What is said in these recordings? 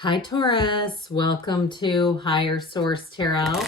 Hi Taurus, welcome to Higher Source Tarot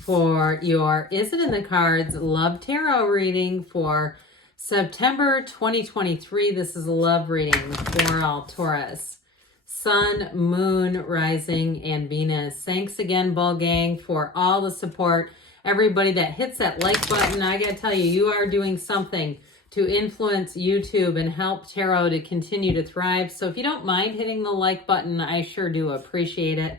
for your Is It in the Cards Love Tarot reading for September 2023. This is a love reading for all Taurus. Sun, Moon, Rising, and Venus. Thanks again, Bull Gang, for all the support. Everybody that hits that like button, I gotta tell you, you are doing something to influence YouTube and help tarot to continue to thrive. So if you don't mind hitting the like button, I sure do appreciate it.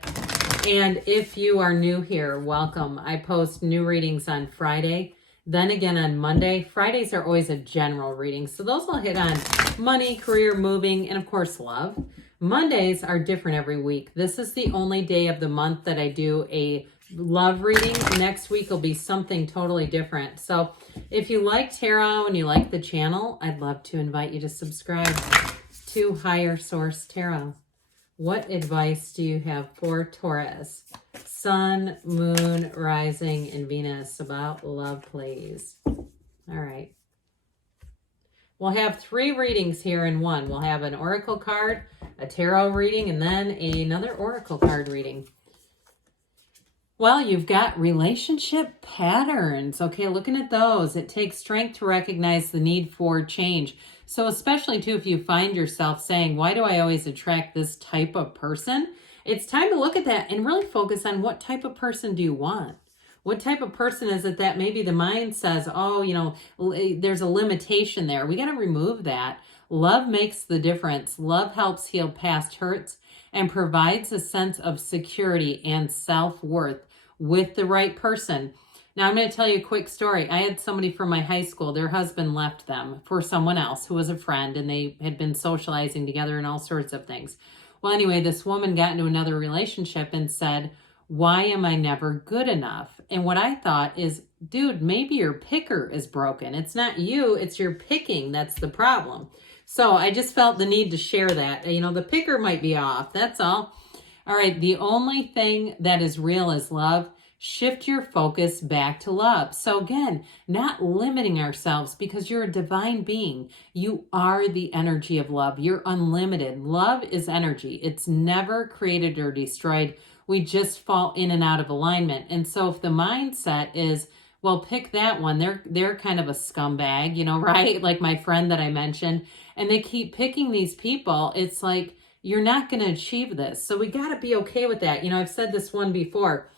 And if you are new here, welcome. I post new readings on Friday, then again on Monday. Fridays are always a general reading, so those will hit on money, career, moving, and of course love. Mondays are different every week. This is the only day of the month that I do a love reading. Next week will be something totally different. So if you like tarot and you like the channel, I'd love to invite you to subscribe to Higher Source Tarot. What advice do you have for Taurus? Sun, Moon, Rising, and Venus about love, please. All right. We'll have 3 readings here in one. We'll have an oracle card, a tarot reading, and then another oracle card reading. Well, you've got relationship patterns. Okay, looking at those, it takes strength to recognize the need for change. So especially too, if you find yourself saying, why do I always attract this type of person? It's time to look at that and really focus on what type of person do you want? What type of person is it that maybe the mind says, oh, you know, there's a limitation there. We got to remove that. Love makes the difference. Love helps heal past hurts and provides a sense of security and self-worth with the right person. Now, I'm going to tell you a quick story. I had somebody from my high school, their husband left them for someone else who was a friend, and they had been socializing together and all sorts of things. Well, anyway, this woman got into another relationship and said, why am I never good enough? And what I thought is, dude, maybe your picker is broken. It's not you, it's your picking that's the problem. So I just felt the need to share that. You know, the picker might be off, that's all. All right, the only thing that is real is love. Shift your focus back to love. So again, not limiting ourselves because you're a divine being. You are the energy of love. You're unlimited. Love is energy. It's never created or destroyed. We just fall in and out of alignment. And so if the mindset is, well, pick that one, they're kind of a scumbag, you know, right? Like my friend that I mentioned, and they keep picking these people. It's like, you're not going to achieve this. So we got to be okay with that. You know, I've said this one before,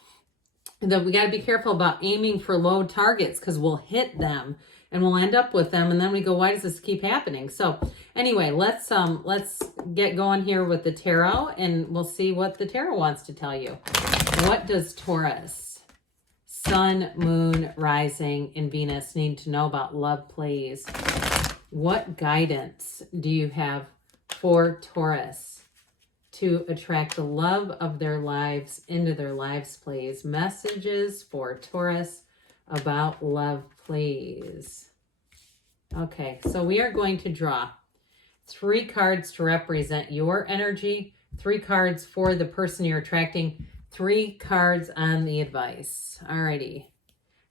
that we got to be careful about aiming for low targets because we'll hit them and we'll end up with them. And then we go, why does this keep happening? So anyway, let's get going here with the tarot and we'll see what the tarot wants to tell you. What does Taurus, Sun, Moon, Rising, and Venus need to know about love, please? What guidance do you have for Taurus to attract the love of their lives into their lives, please? Messages for Taurus about love, please. Okay, so we are going to draw 3 cards to represent your energy, 3 cards for the person you're attracting, 3 cards on the advice. Alrighty.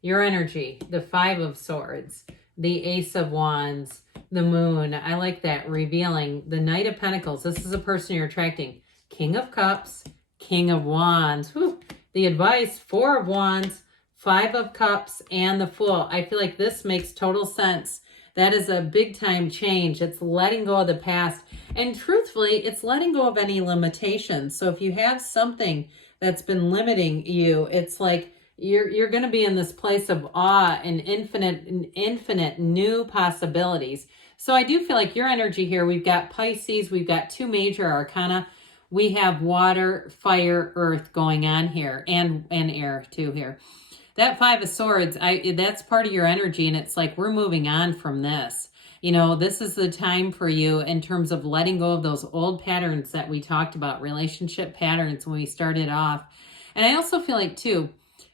Your energy, the 5 of Swords, the Ace of Wands, the Moon. I like that, revealing the Knight of Pentacles. This is a person you're attracting. King of Cups, King of Wands. Whew. The advice, 4 of Wands, 5 of Cups, and the Fool. I feel like this makes total sense. That is a big time change. It's letting go of the past. And truthfully, it's letting go of any limitations. So if you have something that's been limiting you, it's like you're going to be in this place of awe and infinite new possibilities. So I do feel like your energy here, we've got Pisces, we've got 2 major arcana. We have water, fire, earth going on here, and air too here. That 5 of Swords, that's part of your energy, and it's like we're moving on from this. You know, this is the time for you in terms of letting go of those old patterns that we talked about, relationship patterns when we started off. And I also feel like too,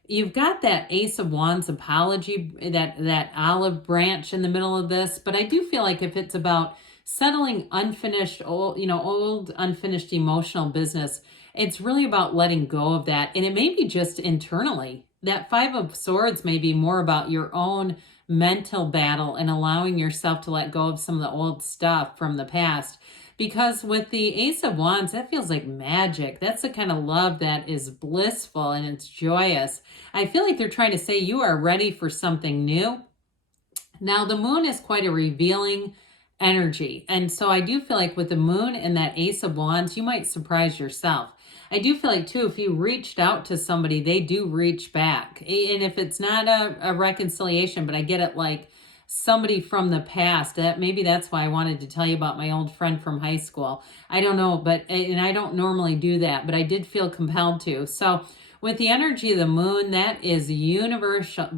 you've got that Ace of Wands apology, that olive branch in the middle of this, but I do feel like if it's about settling unfinished, old unfinished emotional business, it's really about letting go of that. And it may be just internally. That 5 of Swords may be more about your own mental battle and allowing yourself to let go of some of the old stuff from the past. Because with the Ace of Wands, that feels like magic. That's the kind of love that is blissful and it's joyous. I feel like they're trying to say you are ready for something new. Now, the moon is quite a revealing energy. And so I do feel like with the moon and that Ace of Wands, you might surprise yourself. I do feel like, too, if you reached out to somebody, they do reach back. And if it's not a reconciliation, but I get it like somebody from the past, that maybe that's why I wanted to tell you about my old friend from high school. I don't know, and I don't normally do that, but I did feel compelled to. So with the energy of the moon, that is universal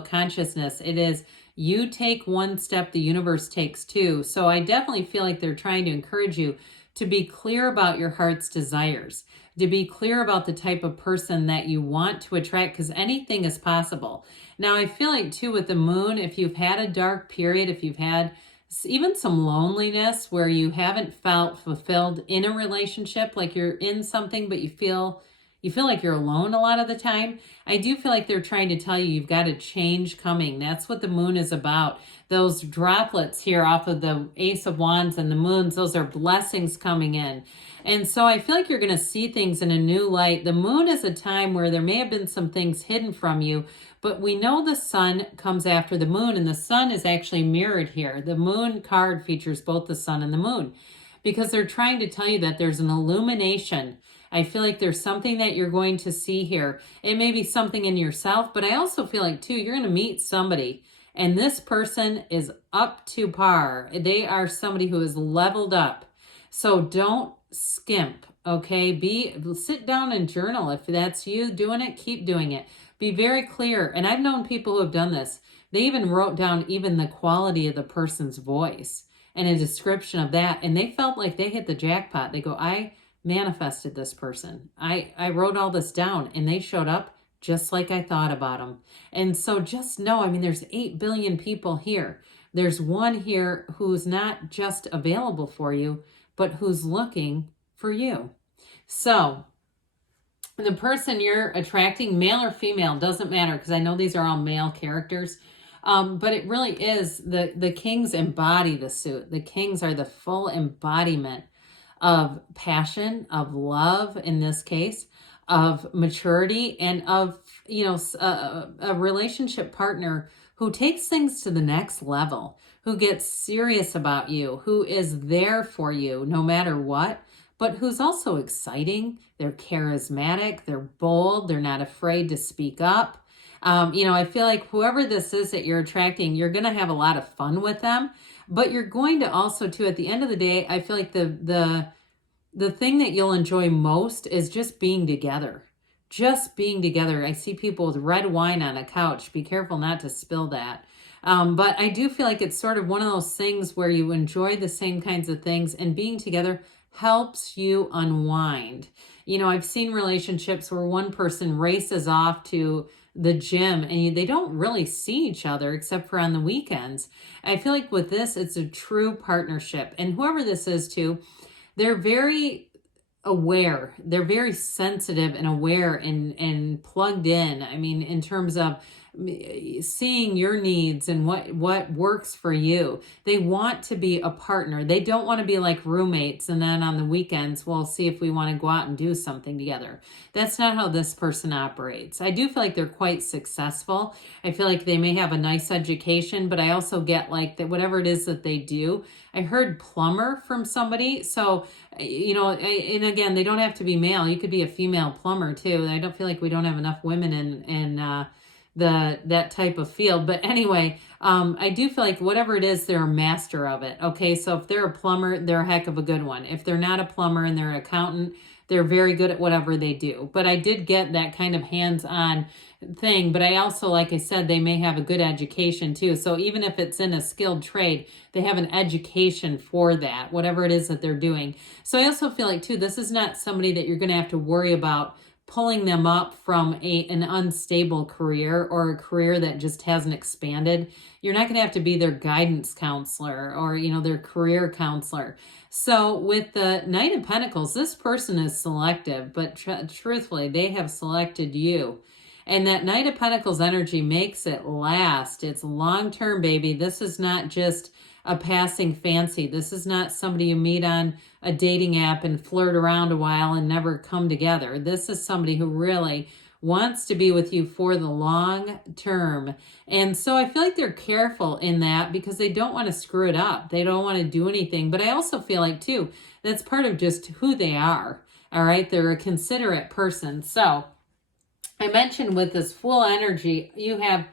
consciousness. It is you take one step, the universe takes two. So I definitely feel like they're trying to encourage you to be clear about your heart's desires, to be clear about the type of person that you want to attract, because anything is possible. Now, I feel like, too, with the moon, if you've had a dark period, if you've had even some loneliness where you haven't felt fulfilled in a relationship, like you're in something, but you feel like you're alone a lot of the time, I do feel like they're trying to tell you you've got a change coming. That's what the moon is about. Those droplets here off of the Ace of Wands and the moons, those are blessings coming in. And so I feel like you're going to see things in a new light. The moon is a time where there may have been some things hidden from you, but we know the sun comes after the moon, and the sun is actually mirrored here. The moon card features both the sun and the moon because they're trying to tell you that there's an illumination. I feel like there's something that you're going to see here. It may be something in yourself, but I also feel like, too, you're going to meet somebody, and this person is up to par. They are somebody who is leveled up. So don't skimp, okay? Sit down and journal. If that's you doing it, keep doing it. Be very clear. And I've known people who have done this. They even wrote down even the quality of the person's voice and a description of that, and they felt like they hit the jackpot. They go, I manifested this person. I wrote all this down, and they showed up just like I thought about them. And so just know, I mean, there's 8 billion people here. There's one here who's not just available for you, but who's looking for you. So the person you're attracting, male or female, doesn't matter, because I know these are all male characters. But it really is, the kings embody the suit. The kings are the full embodiment of passion, of love in this case, of maturity, and of, a relationship partner who takes things to the next level, who gets serious about you, who is there for you no matter what, but who's also exciting. They're charismatic, they're bold, they're not afraid to speak up. I feel like whoever this is that you're attracting, you're going to have a lot of fun with them, but you're going to also, too, at the end of the day, I feel like the thing that you'll enjoy most is just being together. Just being together. I see people with red wine on a couch. Be careful not to spill that. But I do feel like it's sort of one of those things where you enjoy the same kinds of things, and being together helps you unwind. I've seen relationships where one person races off to the gym and they don't really see each other except for on the weekends. I feel like with this, it's a true partnership. And whoever this is, too, they're very aware. They're very sensitive and aware and plugged in. I mean, in terms of seeing your needs and what works for you. They want to be a partner. They don't want to be like roommates and then on the weekends we'll see if we want to go out and do something together. That's not how this person operates. I do feel like they're quite successful. I feel like they may have a nice education, but I also get like that whatever it is that they do. I heard plumber from somebody. So, and again, they don't have to be male. You could be a female plumber too. I don't feel like we don't have enough women in that type of field. But anyway, I do feel like whatever it is, they're a master of it. Okay, so if they're a plumber, they're a heck of a good one. If they're not a plumber and they're an accountant, they're very good at whatever they do. But I did get that kind of hands-on thing. But I also, like I said, they may have a good education too. So even if it's in a skilled trade, they have an education for that, whatever it is that they're doing. So I also feel like too, this is not somebody that you're going to have to worry about pulling them up from an unstable career or a career that just hasn't expanded. You're not going to have to be their guidance counselor or, their career counselor. So with the Knight of Pentacles, this person is selective, but truthfully, they have selected you. And that Knight of Pentacles energy makes it last. It's long-term, baby. This is not just a passing fancy. This is not somebody you meet on a dating app and flirt around a while and never come together. This is somebody who really wants to be with you for the long term. And so I feel like they're careful in that because they don't want to screw it up. They don't want to do anything. But I also feel like, too, that's part of just who they are. All right, they're a considerate person. So I mentioned with this full energy, you have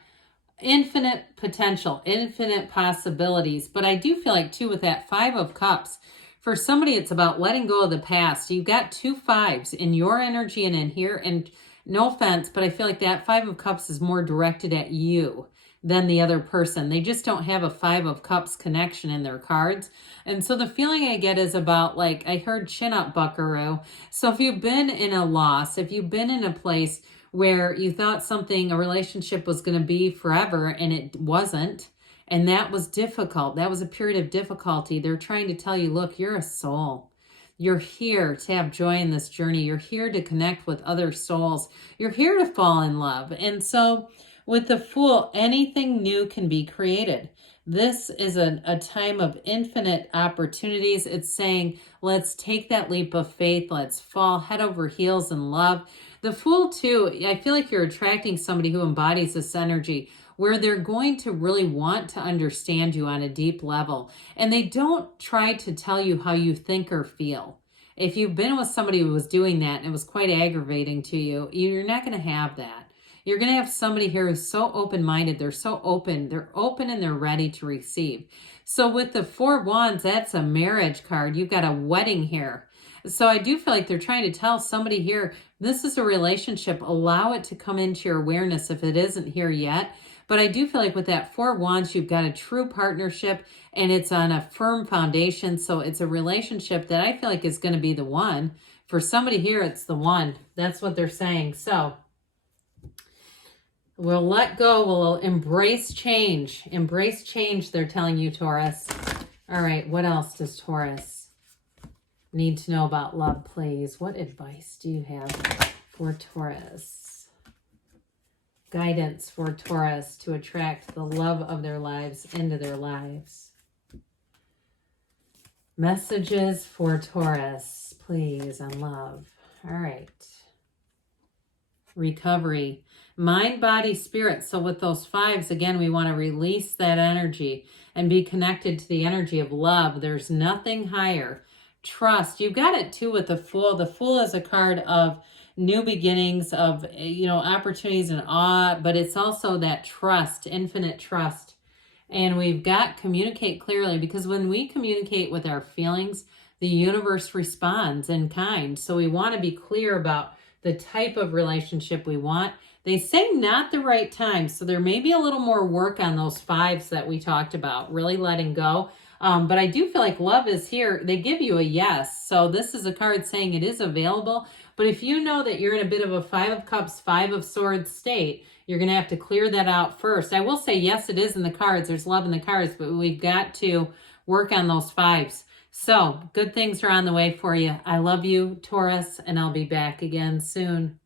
infinite potential, infinite possibilities. But I do feel like, too, with that Five of Cups, for somebody, it's about letting go of the past. You've got 2 fives in your energy and in here. And no offense, but I feel like that Five of Cups is more directed at you than the other person. They just don't have a Five of Cups connection in their cards. And so the feeling I get is about, like, I heard chin up, buckaroo. So if you've been in a loss, if you've been in a place where you thought something, a relationship was going to be forever and it wasn't, and that was difficult, that was a period of difficulty, they're trying to tell you, look, you're a soul. You're here to have joy in this journey. You're here to connect with other souls. You're here to fall in love. And so with the Fool, anything new can be created. This is a time of infinite opportunities. It's saying, let's take that leap of faith. Let's fall head over heels in love. The Fool, too, I feel like you're attracting somebody who embodies this energy, where they're going to really want to understand you on a deep level. And they don't try to tell you how you think or feel. If you've been with somebody who was doing that and it was quite aggravating to you, you're not going to have that. You're going to have somebody here who's so open-minded. They're so open. They're open and they're ready to receive. So with the Four of Wands, that's a marriage card. You've got a wedding here. So I do feel like they're trying to tell somebody here, this is a relationship. Allow it to come into your awareness if it isn't here yet. But I do feel like with that Four of Wands, you've got a true partnership and it's on a firm foundation. So it's a relationship that I feel like is going to be the one. For somebody here, it's the one. That's what they're saying. So we'll let go. We'll embrace change. Embrace change, they're telling you, Taurus. All right, what else does Taurus need to know about love, please? What advice do you have for Taurus? Guidance for Taurus to attract the love of their lives into their lives. Messages for Taurus, please, on love. All right. Recovery. Mind, body, spirit. So with those fives, again, we want to release that energy and be connected to the energy of love. There's nothing higher. Trust. You've got it, too, with the Fool. The Fool is a card of new beginnings, of, opportunities and awe, but it's also that trust, infinite trust. And we've got communicate clearly, because when we communicate with our feelings, the universe responds in kind. So we want to be clear about the type of relationship we want. They say not the right time. So there may be a little more work on those fives that we talked about, really letting go. But I do feel like love is here. They give you a yes. So this is a card saying it is available. But if you know that you're in a bit of a Five of Cups, Five of Swords state, you're going to have to clear that out first. I will say, yes, it is in the cards. There's love in the cards, but we've got to work on those fives. So good things are on the way for you. I love you, Taurus, and I'll be back again soon.